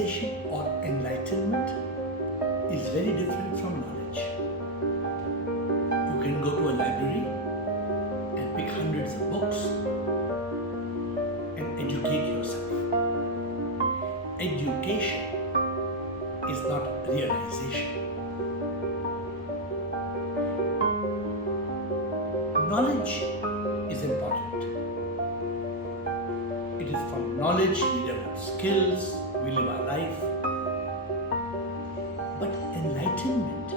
Realization or enlightenment is very different from knowledge. You can go to a library and pick hundreds of books and educate yourself. Education is not realization. Knowledge is important. It is from knowledge we develop skills, we live our life. But enlightenment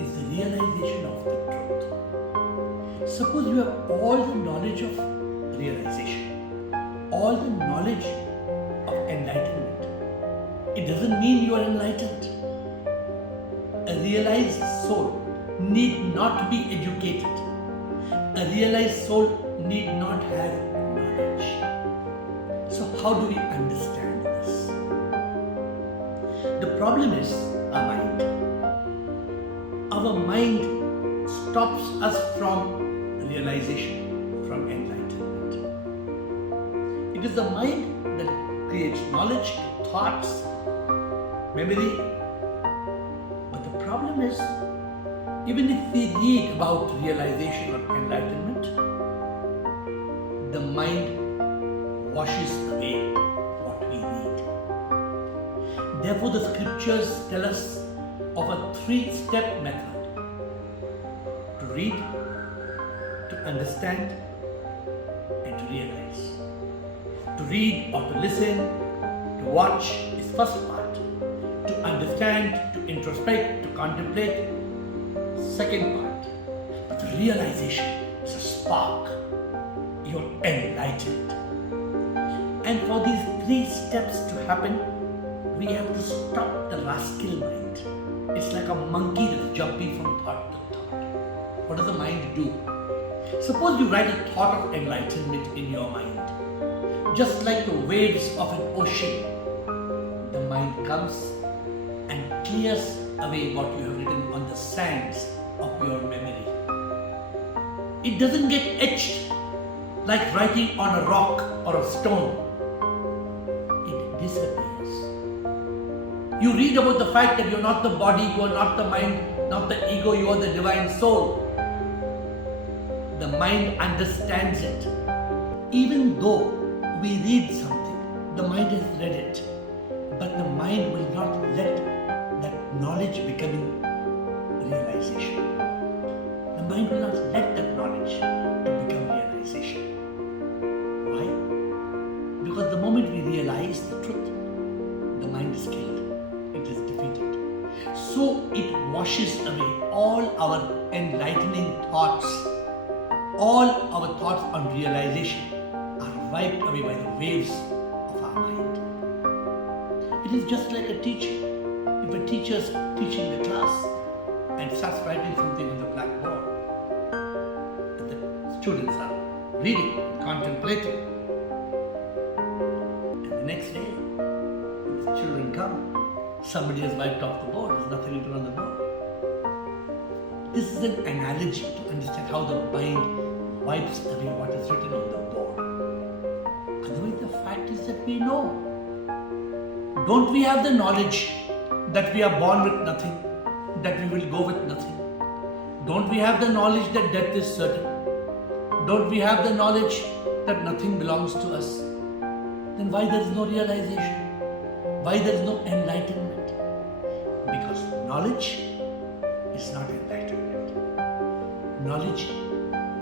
is the realization of the truth. Suppose you have all the knowledge of realization, all the knowledge of enlightenment. It doesn't mean you are enlightened. A realized soul need not be educated. A realized soul need not have knowledge. So how do we understand this? The problem is our mind. Our mind stops us from realization, from enlightenment. It is the mind that creates knowledge, thoughts, memory. But the problem is, even if we read about realization or enlightenment, the mind washes away what we read. Therefore, the scriptures tell us of a three-step method: to read, to understand, and to realize. To read or to listen, to watch is first part. To understand, to introspect, to contemplate, second part. But the realization is a spark. You're enlightened. And for these three steps to happen, we have to stop the rascal mind. It's like a monkey that's jumping from thought to thought. What does the mind do? Suppose you write a thought of enlightenment in your mind. Just like the waves of an ocean, the mind comes and clears away what you have written on the sands of your memory. It doesn't get etched like writing on a rock or a stone. It disappears. You read about the fact that you're not the body, you are not the mind, not the ego, you are the divine soul. The mind understands it. Even though we read something, the mind has read it, but the mind will not let that knowledge becoming realization. The mind will not let that knowledge to become realization. Why? Because the moment we realize the truth, the mind is killed. It is defeated. So it washes away all our enlightening thoughts. All our thoughts on realization are wiped away by the waves of our mind. It is just like a teacher. If a teacher is teaching the class and starts writing something on the blackboard, and the students are reading and contemplating, and the next day, when the children come, somebody has wiped off the board, there's nothing written on the board. This is an analogy to understand how the mind wipes away what is written on the board. Otherwise, the fact is that we know. Don't we have the knowledge that we are born with nothing, that we will go with nothing? Don't we have the knowledge that death is certain? Don't we have the knowledge that nothing belongs to us? Then why there is no realization? Why there is no enlightenment? Because knowledge is not enlightenment. Knowledge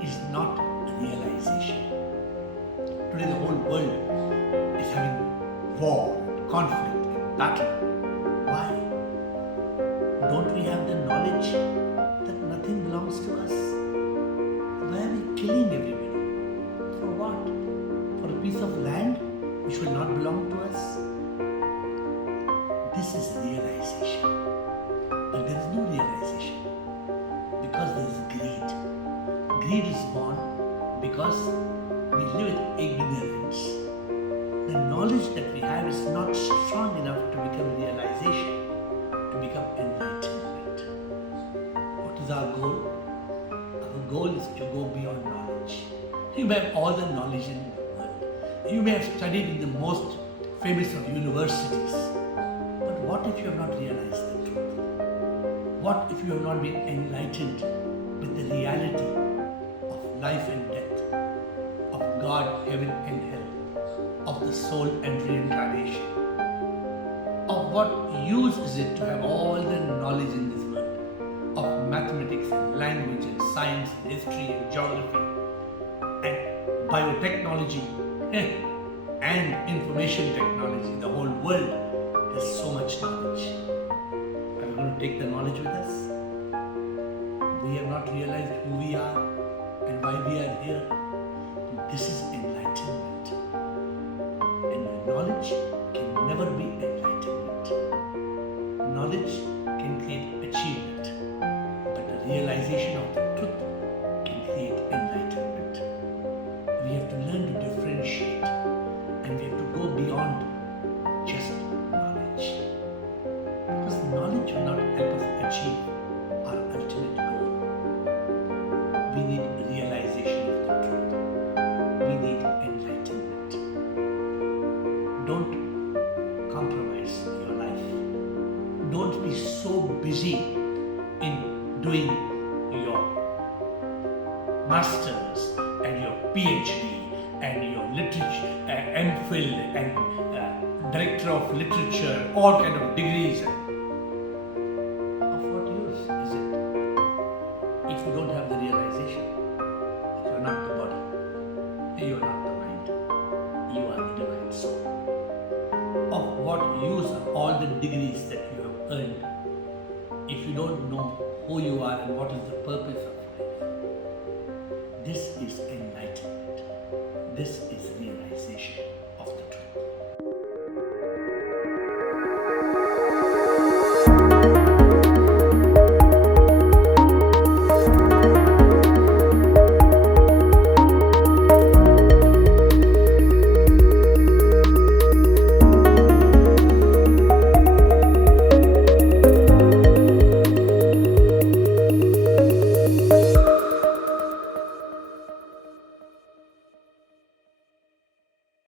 is not realization. Today the whole world is having war, conflict, and battle. Why? Don't we have the knowledge that nothing belongs to us? Why are we killing everybody? For what? For a piece of land which will not belong to us? This is realization. But there is no realization because there is greed. Greed is born because we live with ignorance. The knowledge that we have is not strong enough to become realization, to become enlightenment. What is our goal? Our goal is to go beyond knowledge. You may have all the knowledge in the world. You may have studied in the most famous of universities. what if you have not realized the truth? What if you have not been enlightened with the reality of life and death, of God, heaven and hell, of the soul and reincarnation? Of what use is it to have all the knowledge in this world of mathematics and language and science and history and geography and biotechnology and information technology? The whole world has so much knowledge. Are we going to take the knowledge with us? We have not realized who we are and why we are here. This is enlightenment. And knowledge can never be enlightenment. Knowledge can create achievement, but the realization of the truth can create enlightenment. We have to learn to differentiate, and we have to go beyond just knowledge. Because knowledge will not help us achieve our ultimate goal. We need realization of the truth. We need enlightenment. Don't compromise your life. Don't be so busy in doing your master's and your PhD and your literature, MPhil and director of literature, all kind of degrees. Of what use is it if you don't have the realization that you are not the body, you are not the mind, you are the divine soul? Of what use are all the degrees that you have earned if you don't know who you are and what is the purpose of life? This is enlightenment. This is realization.